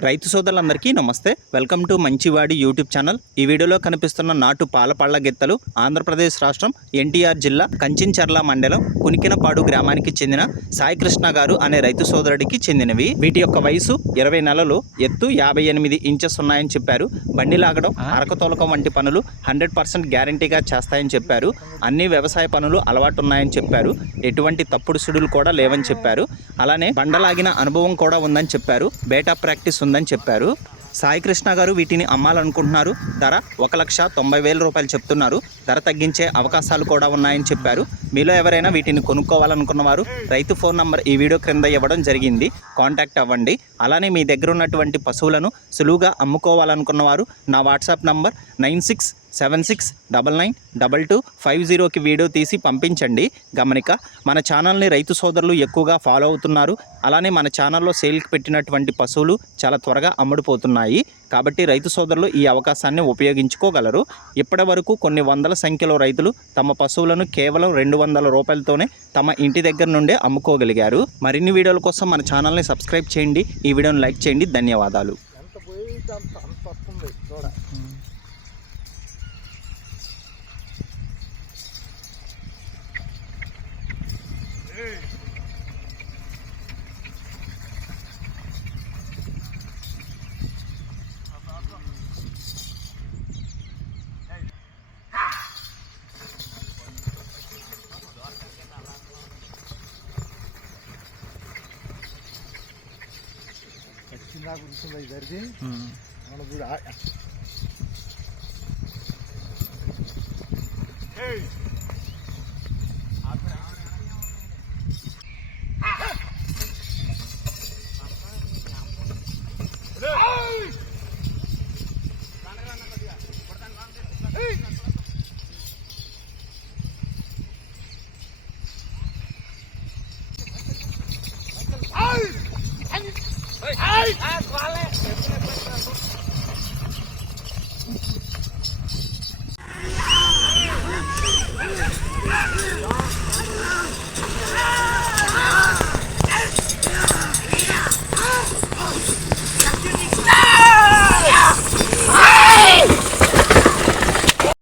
రైతు సోదరులందరికీ నమస్తే. వెల్కమ్ టు మంచివాడి యూట్యూబ్ ఛానల్. ఈ వీడియోలో కనిపిస్తున్న నాటు పాలపళ్ళ గిత్తలు ఆంధ్రప్రదేశ్ రాష్ట్రం ఎన్టీఆర్ జిల్లా కంచించర్ల మండలం కునికినపాడు గ్రామానికి చెందిన సాయి కృష్ణ గారు అనే రైతు సోదరుడికి చెందినవి. వీటి యొక్క వయసు 20 నెలలు, ఎత్తు 58 ఇంచెస్ ఉన్నాయని చెప్పారు. బండి లాగడం, అరకతోలకం వంటి పనులు 100% గ్యారంటీగా చేస్తాయని చెప్పారు. అన్ని వ్యవసాయ పనులు అలవాటు ఉన్నాయని చెప్పారు. ఎటువంటి తప్పుడు సుడులు కూడా లేవని చెప్పారు. అలానే బండలాగిన అనుభవం కూడా ఉందని చెప్పారు. బేటా ప్రాక్టీస్ ఉందని చెప్పారు. సాయి కృష్ణ గారు వీటిని అమ్మాలనుకుంటున్నారు. ధర 1,90,000 రూపాయలు చెప్తున్నారు. ధర తగ్గించే అవకాశాలు కూడా ఉన్నాయని చెప్పారు. మీలో ఎవరైనా వీటిని కొనుక్కోవాలనుకున్న వారు రైతు ఫోన్ నంబర్ ఈ వీడియో క్రింద ఇవ్వడం జరిగింది. కాంటాక్ట్ అవ్వండి. అలానే మీ దగ్గర ఉన్నటువంటి పశువులను సులువుగా అమ్ముకోవాలనుకున్న వారు నా వాట్సాప్ నంబర్ 9676992250కి వీడియో తీసి పంపించండి. గమనిక, మన ఛానల్ని రైతు సోదరులు ఎక్కువగా ఫాలో అవుతున్నారు. అలానే మన ఛానల్లో సేల్కి పెట్టినటువంటి పశువులు చాలా త్వరగా అమ్ముడుపోతున్నాయి. కాబట్టి రైతు సోదరులు ఈ అవకాశాన్ని ఉపయోగించుకోగలరు. ఇప్పటి వరకు కొన్ని వందల సంఖ్యలో రైతులు తమ పశువులను కేవలం 200 రూపాయలతోనే తమ ఇంటి దగ్గర నుండే అమ్ముకోగలిగారు. మరిన్ని వీడియోల కోసం మన ఛానల్ని సబ్స్క్రైబ్ చేయండి. ఈ వీడియోని లైక్ చేయండి. ధన్యవాదాలు. చిన్న గుర్తుంది జరిగి మన కూడా Ai!